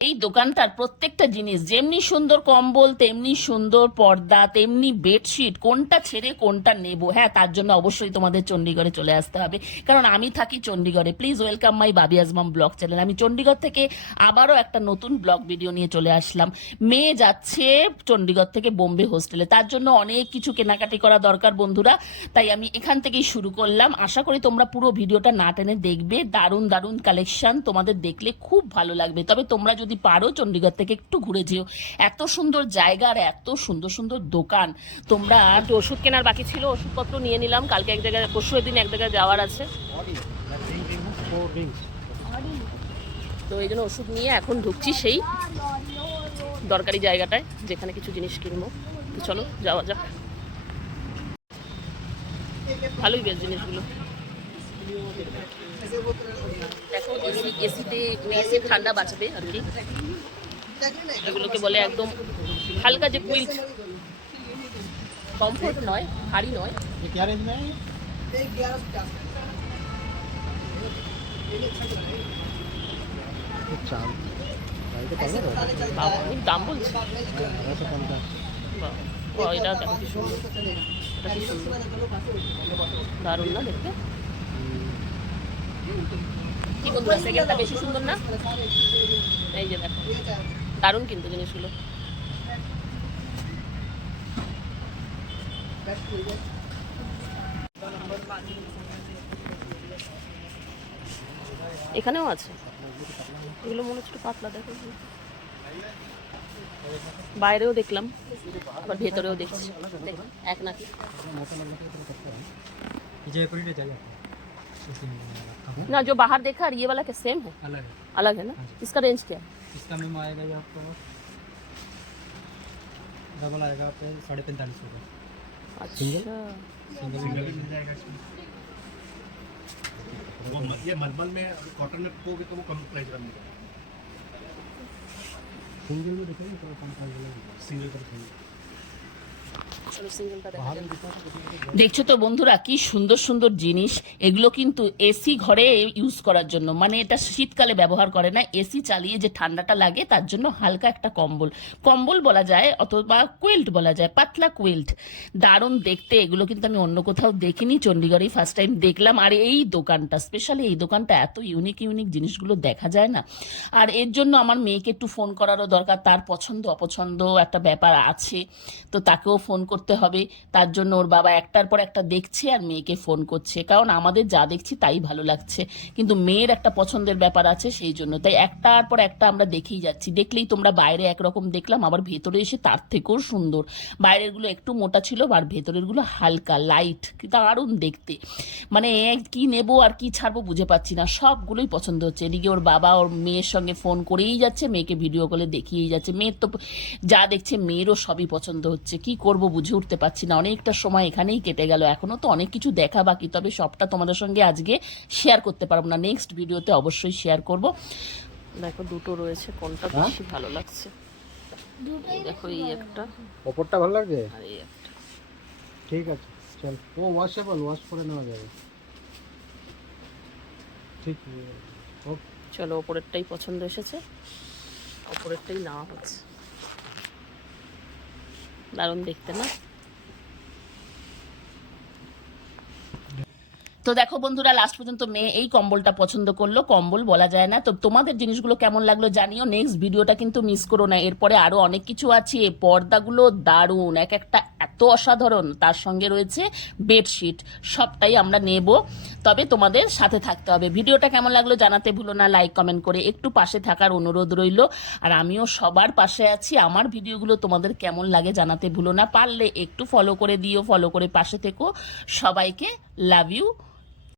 এই দোকানটার প্রত্যেকটা জিনিস, যেমনি সুন্দর কম্বল, তেমনি সুন্দর পর্দা, তেমনি বেডশিট, কোনটা ছেড়ে কোনটা নেব? হ্যাঁ তার জন্য অবশ্যই তোমাদের চণ্ডীগড়ে চলে আসতে হবে। কারণ আমি থাকি চণ্ডীগড়ে। প্লিজ ওয়েলকাম মাই বাবি আজমাম ব্লগ চ্যানেল আমি চণ্ডীগড় থেকে আবারও একটা নতুন ব্লগ ভিডিও নিয়ে চলে আসলাম। মেয়ে যাচ্ছে চণ্ডীগড় থেকে বোম্বে হোস্টেলে তার জন্য অনেক কিছু কেনাকাটি করা দরকার বন্ধুরা। তাই আমি এখান থেকেই শুরু করলাম। আশা করি তোমরা পুরো ভিডিওটা না টেনে দেখবে। দারুণ দারুণ কালেকশন তোমাদের দেখলে খুব ভালো লাগবে। তবে তোমরা যদি পারো চণ্ডীগড় থেকে একটু ঘুরে যেও। এত সুন্দর জায়গা আর এত সুন্দর সুন্দর দোকান। তোমরা ওষুধ কেনার বাকি ছিল, ওষুধপত্র নিয়ে নিলাম। কালকে এক জায়গায়, পরশু দিন এক জায়গায় যাওয়ার আছে। তো এই জন্য ওষুধ নিয়ে এখন ঢুকছি সেই দরকারি জায়গাটায়, যেখানে কিছু জিনিস কিনবো। চলো, যাওয়া যাক। ভালোই বেশ জিনিসগুলো। দেখো এসিতে এসি মানে ঠান্ডা বাঁচবে আর কি। এগুলোকে বলে একদম হালকা যে কুইল্ট। কমফোর্ট নয়, ভারী নয়। দাম বলছি। দারুণ না দেখতে? কি সেকেন্ডটা বেশি সুন্দর না? এই যে দেখো, দারুণ কিন্তু জিনিসগুলো। এখানেও আছে। এগুলো মনে হচ্ছে পাতলা দেখো। বাইরেও দেখলাম, আবার ভেতরেও দেখছি। এক নাকি? ना जो बाहर देखा और ये वाला क्या सेम है? अलग है। अलग है ना? इसका रेंज क्या है? इसका मैम आएगा ये आपको डबल आएगा आपको साढ़े पैंतालीस रुपये अच्छा। सिंगल मिल जाएगा इसमें। वो ये मलमल में कॉटन में पोगे तो वो कम प्राइस का मिलेगा सिंगल में देखिए तो कम प्राइस सिंगल का দেখছ তো বন্ধুরা কি সুন্দর সুন্দর জিনিস। এগুলো কিন্তু এসি ঘরে ইউজ করার জন্য। মানে এটা শীতকালে ব্যবহার করে না। এসি চালিয়ে যে ঠান্ডাটা লাগে তার জন্য হালকা একটা কম্বল। কম্বল বলা যায় অথবা কুইল্ট বলা যায় পাতলা কুইল্ট দারুণ দেখতে। এগুলো কিন্তু আমি অন্য কোথাও দেখিনি। চণ্ডীগড়েই ফার্স্ট টাইম দেখলাম। আর এই দোকানটা স্পেশালি এই দোকানটা এত ইউনিক ইউনিক জিনিসগুলো দেখা যায় না। আর এর জন্য আমার মেয়েকে একটু ফোন করারও দরকার। তার পছন্দ অপছন্দ একটা ব্যাপার আছে। তো তাকেও ফোন করতে হবে। তার জন্য ওর বাবা একটার পর একটা দেখছে আর মেয়েকে ফোন করছে। কারণ আমাদের যা দেখছি তাই ভালো লাগছে। কিন্তু মেয়ের একটা পছন্দের ব্যাপার আছে সেই জন্য। তাই একটার পর একটা আমরা দেখেই যাচ্ছি। দেখলেই তোমরা বাইরে একরকম দেখলাম, আবার ভেতরে এসে তার থেকেও সুন্দর। বাইরেরগুলো একটু মোটা ছিল আর ভেতরেরগুলো হালকা লাইট দারুণ দেখতে। মানে কি নেব আর কি ছাড়বো বুঝে পাচ্ছি না। সবগুলোই পছন্দ হচ্ছে। এদিকে ওর বাবা ওর মেয়ের সঙ্গে ফোন করেই যাচ্ছে, মেয়েকে ভিডিও কলে দেখিয়েই যাচ্ছে। মেয়ের তো যা দেখছে মেয়েরও সবই পছন্দ হচ্ছে। কি করব বুঝে উঠতে পারছি না। অনেকটা সময় এখানেই কেটে গেল। এখনও তো অনেক কিছু দেখা বাকি তবে সবটা তোমাদের সঙ্গে আজকে শেয়ার করতে পারব না। নেক্সট ভিডিওতে অবশ্যই শেয়ার করব। দেখো দুটো রয়েছে কোনটা হ্যাঁ? বেশি ভালো লাগছে? দেখো এই একটা। ওপরটা ভালো লাগছে? আর এই একটা। ঠিক আছে চল। ও ওয়াশেবল ওয়াশ করে নেওয়া যাবে। ঠিক। চলো ওপরেরটাই পছন্দ এসেছে। ওপরেরটাই নেওয়া হচ্ছে। দারুণ দেখতে না? তো দেখো বন্ধুরা লাস্ট পর্যন্ত মেয়ে এই কম্বলটা পছন্দ করল। কম্বল বলা যায় না। তো তোমাদের জিনিসগুলো কেমন লাগল জানিও। নেক্সট ভিডিওটা কিন্তু মিস করো না। এরপরে আরও অনেক কিছু আছে। পর্দাগুলো দারুণ। এক একটা এত অসাধারণ। তার সঙ্গে রয়েছে বেডশিট সবটাই আমরা নেব। তবে তোমাদের সাথে থাকতে হবে। ভিডিওটা কেমন লাগল জানাতে ভুলো না। লাইক কমেন্ট করে একটু পাশে থাকার অনুরোধ রইল। আর আমিও সবার পাশে আছি। আমার ভিডিওগুলো তোমাদের কেমন লাগে জানাতে ভুলো না। পারলে একটু ফলো করে দিও। ফলো করে পাশে থেকো। সবাইকে লাভ ইউ